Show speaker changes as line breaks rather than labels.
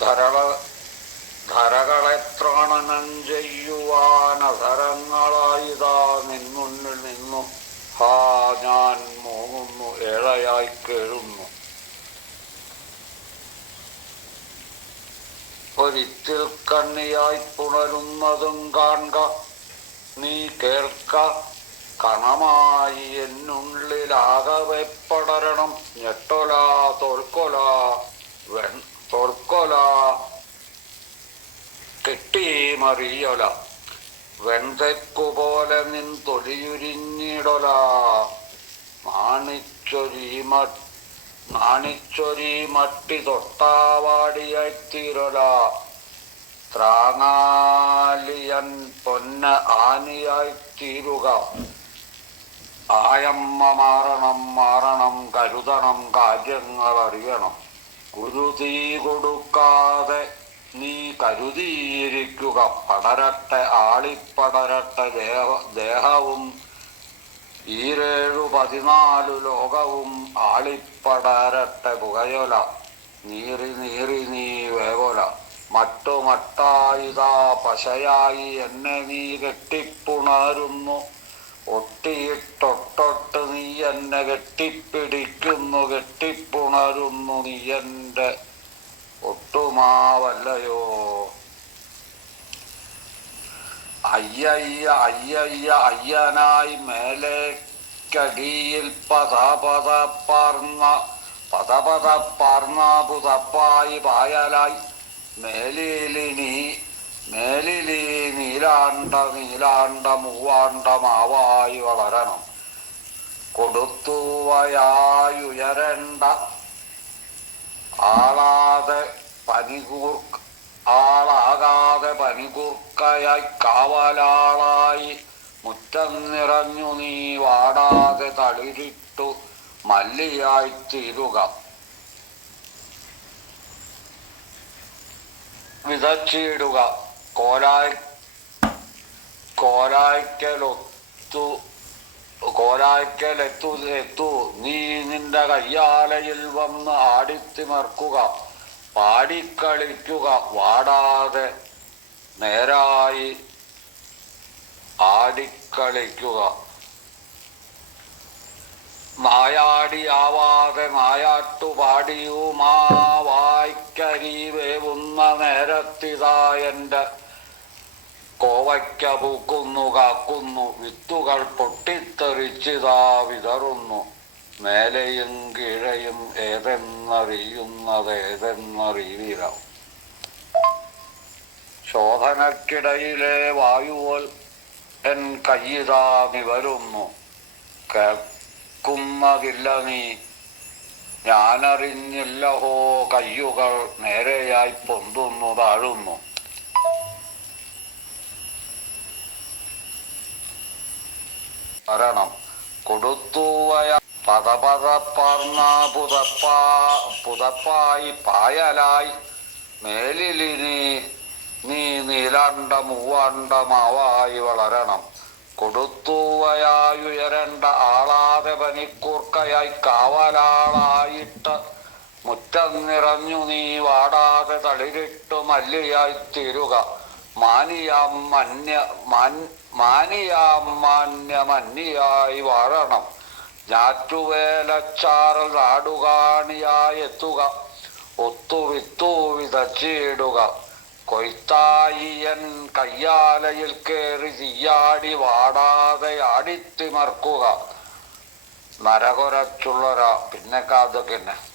ധരള ധരകളെ ത്രാണനം ചെയ്യുവാനധരങ്ങളായിതാ നിന്നുണ്ണിൽ നിന്നു. ഹാ ഞാൻ മൂങ്ങുന്നു. ഏഴയായി കേഴുന്നു. ഒരിത്തിൽ കണ്ണിയായി പുണരുന്നതും കാണുക. നീ കേൾക്ക. കണമായി എന്നുള്ളിലാകവെ പടരണം. ഞെട്ടൊല തോൽക്കൊല വെൺ തോൽക്കൊല കെട്ടിമറിയൊല വെന്തക്കുപോലെ പോലെ നിൻ തൊലിയുരിഞ്ഞിടൊല. നാണിച്ചൊരീമ മാണിച്ചൊരി മട്ടി തൊട്ടാവാടിയായി തീരൊല ത്രാങ്ങാലിയൻ പൊന്ന ആനിയായിത്തീരുക. ആയമ്മ മാറണം മാറണം കരുതണം കാര്യങ്ങൾ അറിയണം കുരുതീ കൊടുക്കാതെ നീ കരുതിയിരിക്കുക പടരട്ടെ ആളിപ്പടരട്ടെ ദേഹ ദേഹവും ഈരേഴു പതിനാലു ലോകവും ആളിപ്പടരട്ടെ പുകയോല. നീറി നീറി നീ വേവോല. മട്ടു മട്ടായിതാ പശയായി എന്നെ നീ കെട്ടിപ്പുണരുന്നു. ഒട്ടിയിട്ടൊട്ടൊട്ട് നീ എന്നെ കെട്ടിപ്പിടിക്കുന്നു കെട്ടിപ്പുണരുന്നു നീ എന്റെ ഒട്ടുമാവല്ലയോ. അയ്യയ്യ അയ്യയ്യ അയ്യനായി മേലേക്കടിയിൽ പത പത പാർന്ന പത പത പാർന്ന പുതപ്പായി പായലായി. മേലിലിനി മേലിലി നീലാണ്ട നീലാണ്ട മൂവാണ്ട മാവായി വളരണം. കൊടുത്തുവയായുയരണ്ട ആളാതെ പനികൂർ ആളാകാതെ പനികൂർക്കയായി കാവലാളായി. മുറ്റം നിറഞ്ഞു നീ വാടാതെ തളിരിട്ടു മല്ലിയായി തീരുക. വിതച്ചിടുക. കോലായ് കോലായ്ക്കലൊത്തു കോലായ്ക്കലെത്തു എത്തു നീ നിന്റെ കയ്യാലയിൽ വന്ന് ആടിത്തിമർക്കുക. പാടിക്കളിക്കുക വാടാതെ നേരായി ആടിക്കളിക്കുക. നായാടിയാവാതെ നായാട്ടുപാടിയുമാ വായ്ക്കരി വേവുന്ന നേരത്തിതാ എന്റെ കോവയ്ക്ക പൂക്കുന്നു കാക്കുന്നു വിത്തുകൾ പൊട്ടിത്തെറിച്ചിതാ വിതറുന്നു. മേലെയും കീഴയും ഏതെന്നറിയുന്നത് ഏതെന്നറിയില്ല ശോധനക്കിടയിലെ വായുവോൽ എൻ കയ്യിതാ നിവരുന്നു കേൾക്കുന്നതില്ല നീ. ഞാനറിഞ്ഞില്ലഹോ കയ്യുകൾ നേരെയായി പൊന്തുന്നു താഴുന്നു. മരണം കൊടുത്തുവയ പദപദ പറന്ന പുതപ്പാ പുതപ്പായി പായലായി. മേലിലിനി നീ നീലണ്ട മൂവാണ്ട മാവായി വളരണം. കൊടുത്തൂവയായുയരണ്ട ആളാതെ പനിക്കൂർക്കയായി കാവലാളായിട്ട് മുറ്റം നിറഞ്ഞു നീ വാടാതെ തളിരിട്ടു മല്ലിയായി തീരുക. മാനിയാം മന്യ മാനിയാം മാന്യ മന്യായി വാഴണം. ഞാറ്റുവേലച്ചാറൽ നാടുകാണിയായി എത്തുക ഒത്തുവിത്തു വിതച്ചിടുക. കൊയ്ത്തായിയൻ കയ്യാലയിൽ കയറി തീയാടി വാടാതെ ആടിത്തിമർക്കുക. നരകുരച്ചുള്ളൊരാ. പിന്നെ കാതൊക്കെ തന്നെ